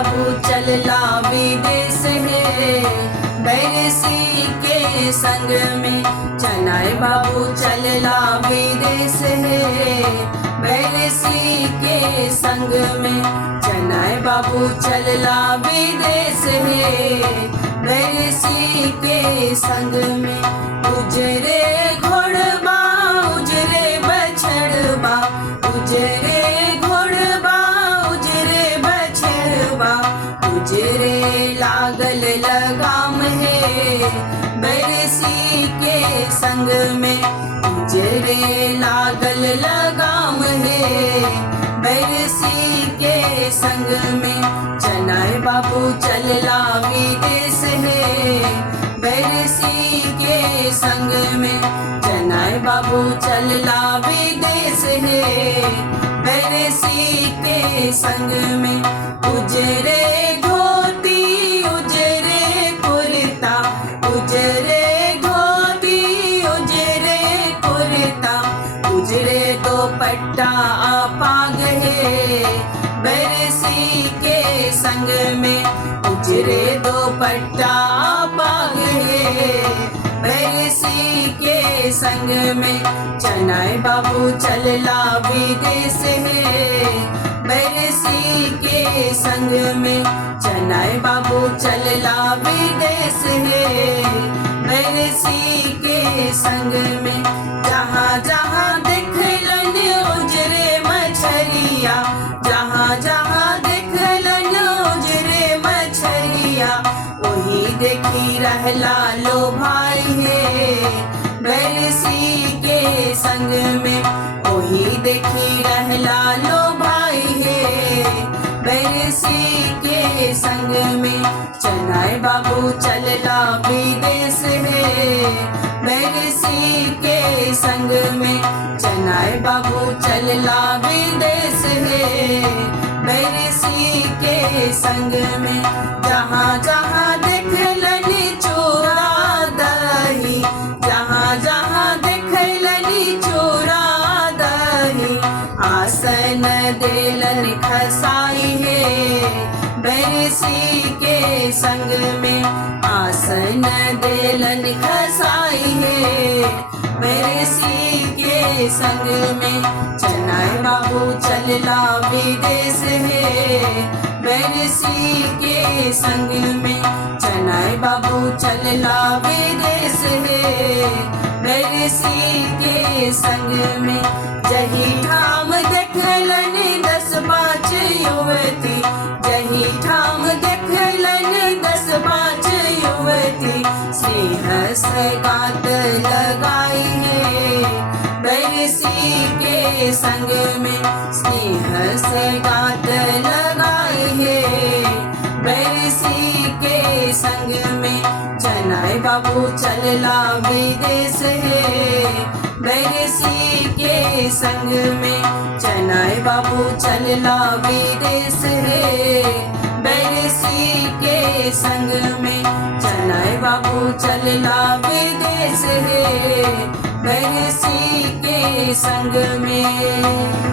बाबू चलला विदेश है बैरसी के संग में। चनाए बाबू चलला विदेश है बैरसी के संग में। चनाए बाबू चलला विदेश है बैरसी के संग में। उजरे घोड़बा उजरे बछड़बा उजरे घोड़बा उजरे बछड़बा उजरे लागल लगाम है बैरसी के संग में। उजरे लागल लगाम है बैरसी के संग में। चनाए बाबू चलला विदेश है बैरसी के संग में। चनाए बाबू चलला विदेश है बैरसी के संग में। उजरे धोती उजरे कुर्ता उजरे धोती उजरे कुर्ता उजरे दुपट्टा पाग है बैरसी के संग में। उजरे दुपट्टा पाग है बैरसी के संग में। चनाए बाबू चलला विदेश है बैरसी के संग में। चनाए बाबू चलला विदेश है बैरसी के संग में। जहाँ जहाँ देखलन उजरे मछरिया जहाँ जहाँ देखलन उजरे मछरिया वही देखी रहला लो भाई है बैरसी के संग में। वही देखी रहला लो भाई है बैरसी के संग में। चनाए बाबू चलला विदेश है बैरसी के संग में। चनाए बाबू चलला विदेश है बैरसी के संग में। जहाँ जहाँ देखलनी चूड़ा दही जहाँ जहाँ देखलनी चूड़ा दही आसन देलन खसाई है बैरसी के संग में। आसन देलन खसाई है बैरसी के संग में। चनाए बाबू चलला विदेश है बैरसी के संग में। चनाए बाबू चलला विदेश है बैरसी के संग में। जही ठाम देखलन 10-5 युवती जही ठाम देखलन 10-5 युवती स्नेह सगात लगाई है बैरसी के संग में। स्नेह सगात लगाई है बैरसी के संग में। चनाए बाबू चलला विदेश है बैरसी के संग में। चनाए बाबू चलला विदेश है बैरसी के संग में। चनाए बाबू चलला विदेश है बैरसी के संग में।